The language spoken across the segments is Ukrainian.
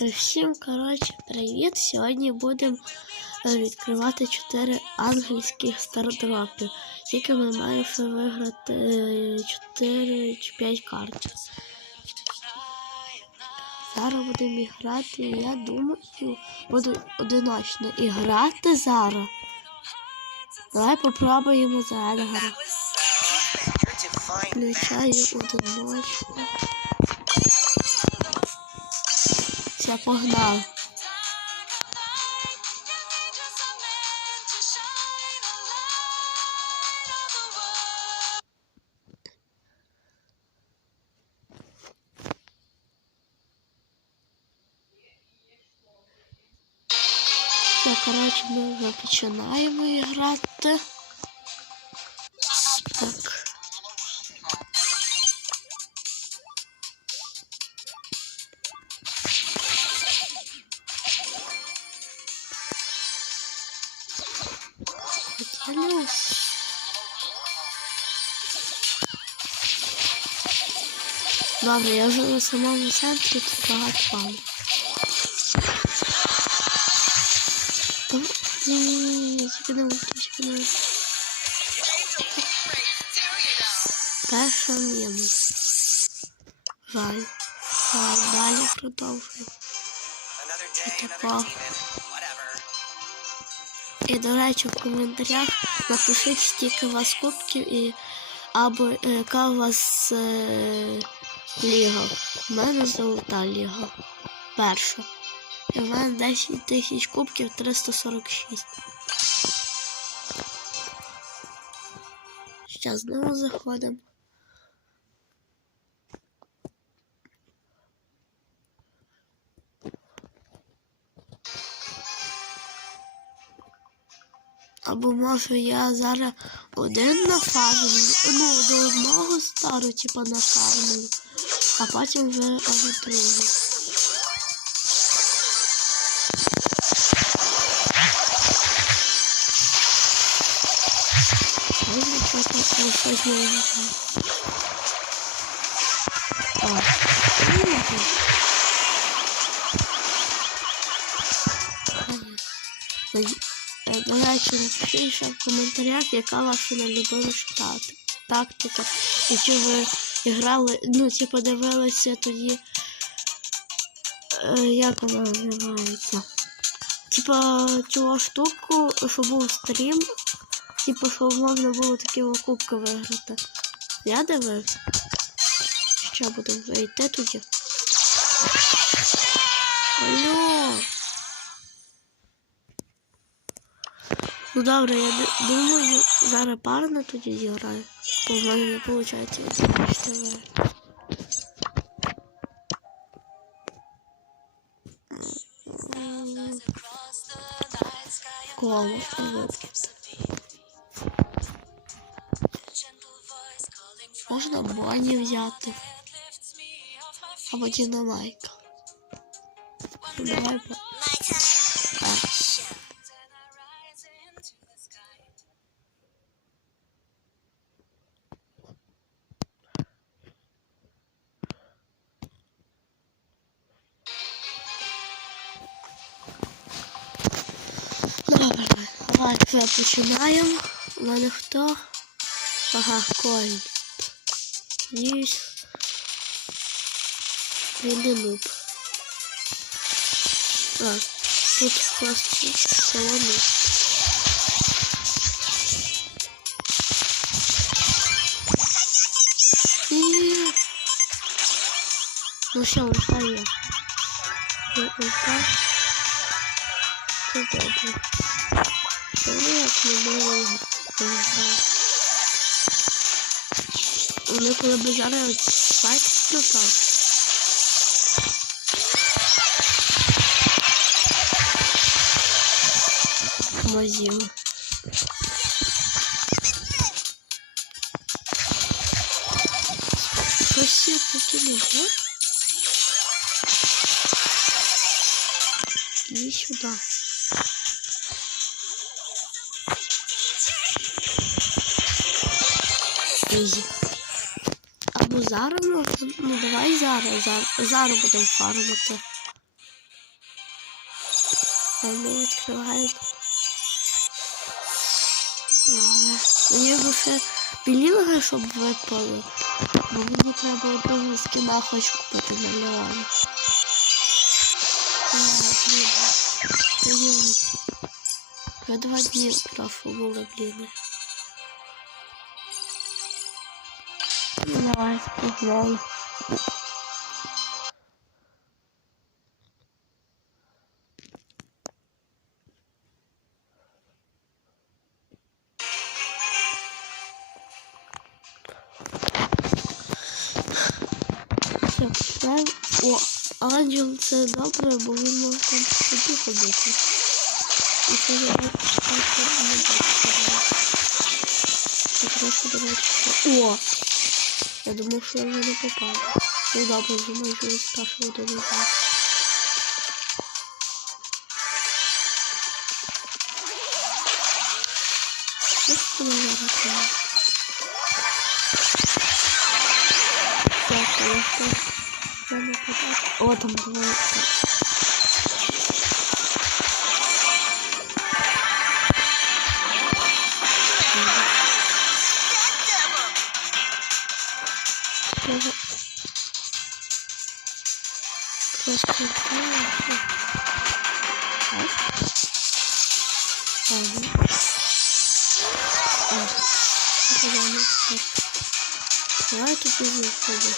Всім, коротше, привіт! Сьогодні будемо е, відкривати 4 англійських стардропів. Тільки ми маємо виграти 4 чи 5 карт. Зараз будемо грати, я думаю, буду одиночно і грати зараз. Давай попробуємо за Едгара. Включаю одиночно. Все, погнали. Все, коротше, ми вже починаємо грати. Хотілося. Добре, я вже на самому центрі тут багато пану. Ні-ні-ні, тільки не вийти, тільки не вийти. Перша мінус. Жаль. Так, далі продовжуємо. Тако. І, до речі, в коментарях напишіть, стільки у вас кубків і або е, яка у вас е, ліга. У мене золота ліга. Перша. І в мене 10 тисяч кубків 346. Зараз знову заходимо. Або може я зараз один нафармлю, ну, до одного стару, типа нафармлю, а потім вже другий. Можна щось не. О, видите? До речі, напишіть в коментарях, яка ваша найлюбиміша тактика. І чи ви грали, ну, чи подивилися тоді, е, як вона називається? Типа цю штуку, що був стрім, типу, що можна було такі кубки виграти. Я дивився. Що будемо вийти тоді? Алло! Ну добре, я думаю, зараз парно тоді зіграю. Бо в мене не виходить відповісти. Коло. Можна Боні взяти. Або Дінамайка. Давай по. Давай вже починаємо. У мене хто? Ага, коін. Надіюсь. Він не нуб. А, тут просто салони. Ні. Ну все, ультає. Ульта. Це добре. Ну, як не можу виграти. Вони коли б зараз файт напав. Мазіла. Щось я таки не знаю. Іди сюди. Ізі. Або зараз можна? Ну давай зараз. Зараз, зараз будемо фармити. А ми відкриваємо. Мені б ще білінги, щоб випали. Бо мені треба одного скіна хоч купити на Леона. Я два дні прошу були, блін. Давай, починаємо. О, ангел це добре, бо він може там собі ходити. І це я не бачу. О! Я думав, що я вже не попаду. Ну добре, вже майже з першого до назад. Ось це мене рахує. Так, але хто? Я не попав. О, там двоє. Давай тут виходи.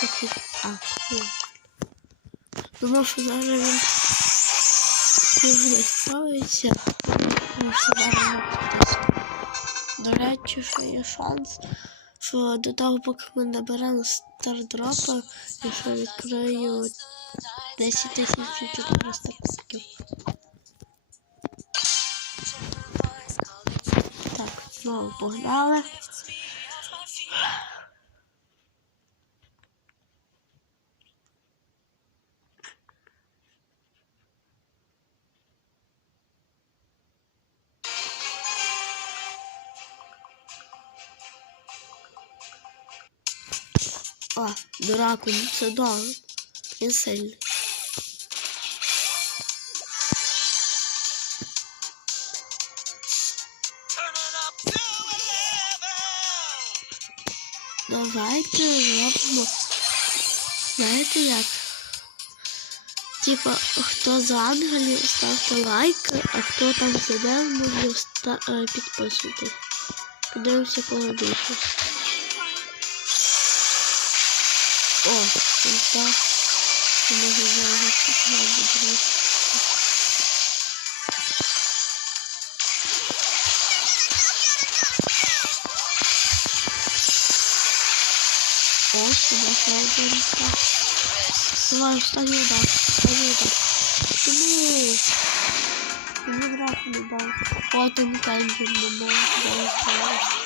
Такий. А, ні. Думав, що зараз він не справиться. Тому що не. До речі, що є шанс, що до того, поки ми наберемо стардропа, я ще відкрию 10 тисяч 400 кусків. Знову погнали. А, драку, ну це да. Він сильний. Давайте зробимо. Знаєте як? Типа, хто з ангелів, ставте лайк, а хто там сиде, може ста... е, підписуйтесь. Подивимося, кого більше. О, там так. Може зараз буде. О, сюда сразу так. Давай, встань удар, встань удар. Блин. Не брат не дал. Вот он таймер не дал. Давай, давай. Ты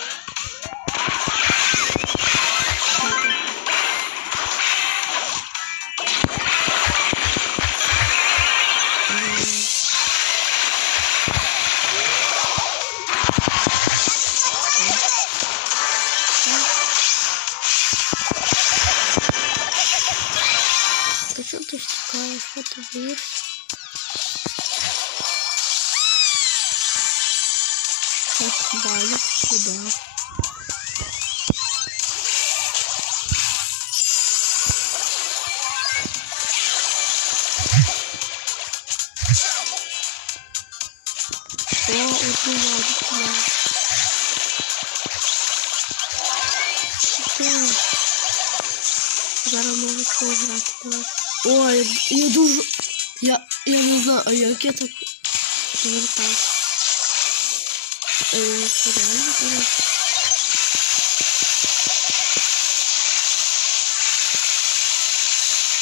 втекаешь? Что ты боишься? Так, балик сюда. О, вот не надо, не Ой, я дуже. Я, я не знаю, а як я так повертаю. Е, реально зараз.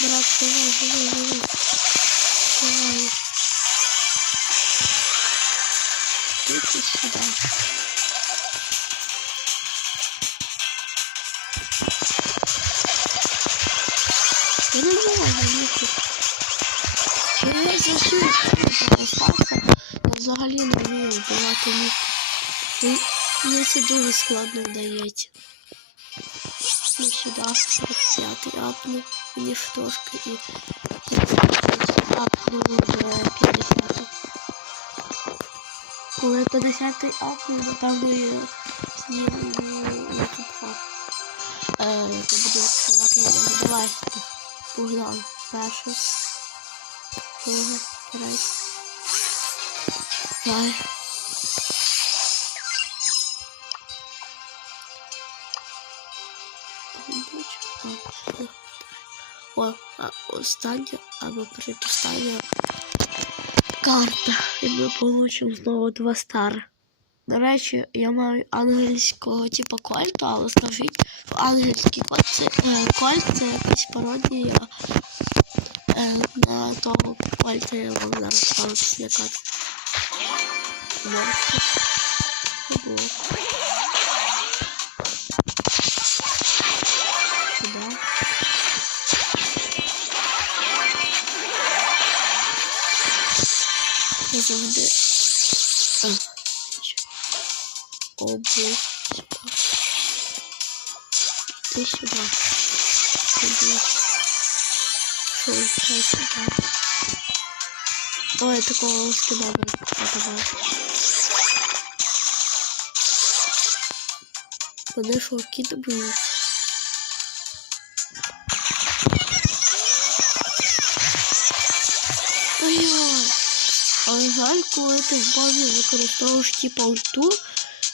Брат, давай, давай, давай. Давай. Иди сюда. Взагалі не вмію вбивати Ніки. Мені це дуже складно вдається. Ну сюди 35 апну, мені ж трошки і апну вже 50. Коли 50 апну, напевно, я зніму YouTube факт. Е, я буду відкривати відео. Давайте. Погнали. Перше. Друге. Третє. Давай. О, остання або передостання карта. І ми получимо знову два стара. До речі, я маю ангельського типу кольту, але скажіть, ангельський кольт це, е, кольт це якась пародія е, на того кольта, я вам зараз скажу слякати. Можете. Ого. Сюда. Я завжди. А, Обу. Сюда. Ти сюди. Іди. Що, хай сюди. Ой, такого скида не подавав. Вони що, кіт боються? Ой-ой. Але жаль, коли ти в базі використовуєш типа ульту,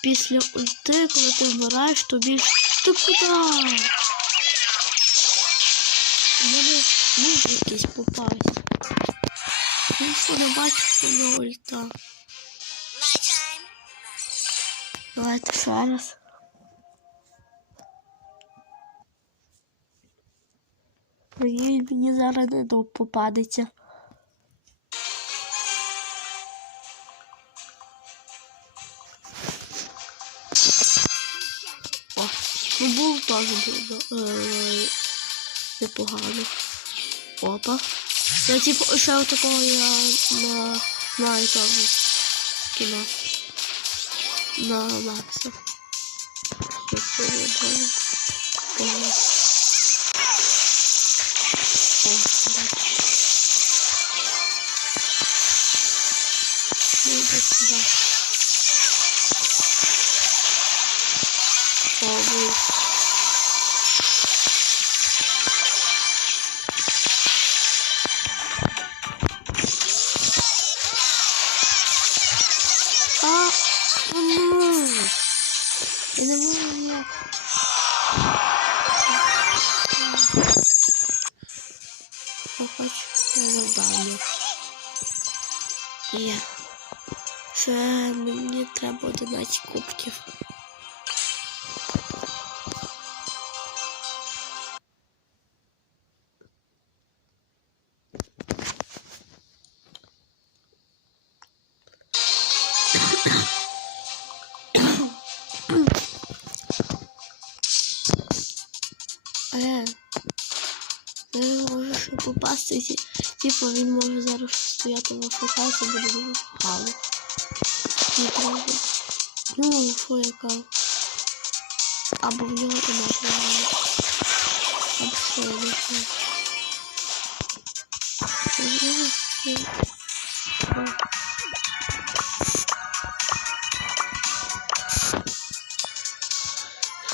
після ульти, коли ти вмираєш, то більш... Ти куди? У мене може якийсь попасть. Він що не бачу, що на ульта. Давайте ще раз. Мені, мені зараз не попадеться. О, був теж непогано. Опа. Я типу ще такого я на на тому кіно. На Макса. Що це ті- Типу він може зараз стояти в АФК, буде дуже погано. Не треба. Ну, що яка. Або в нього і можна. Або що я не знаю. В нього є- О.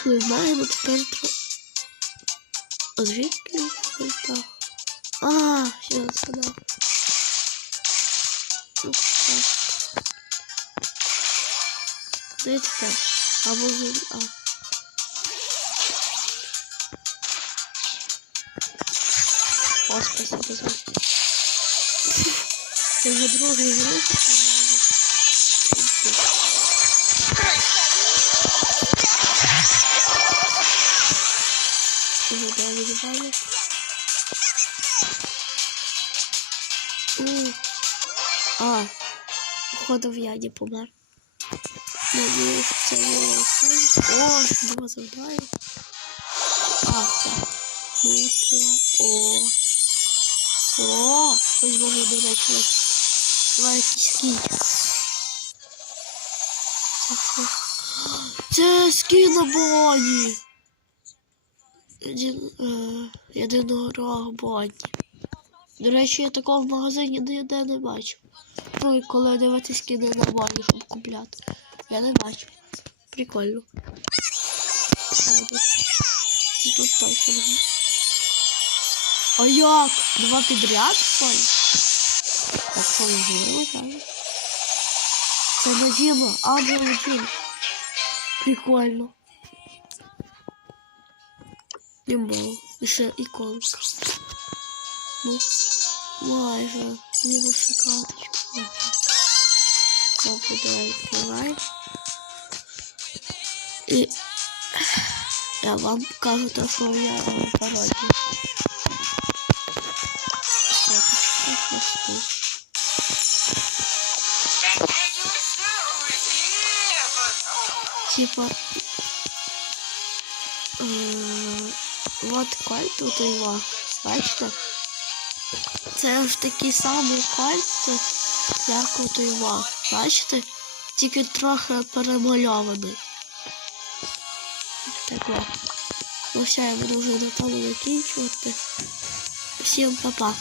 Не знаю, ну тепер. Звідки Тепер? Або з... А. О, спасибо за... Це вже другий груп. А, походу в яді помер. Надіюсь, це останнє. О, два завдання. А, так. Відкривай. О. О, щось може, до речі, Давай якийсь. Це скін Боні. Один, е, єдинорог Боні. До речі, я такого в магазині ніде не бачу. Ну і коли дивитися скіни на Боні, щоб купляти. Я не бачу. Прикольно. Тут? Точно. А як? Два підряд, що ли? Так що можливо, так? Це на Діма, а не на Діма. Прикольно. Лімбо. І ще іконка. Ну, майже. Ліва карточка. Це буде відкривай. І я вам покажу те, що я роблю пародію. Типа. Е, от кольт тут його. Бачите? Це ж такий самий кольт, як от його. Бачите? Тільки трохи перемальований. Так вот, Ну все, я буду вже на тому закінчувати. Всім па-па.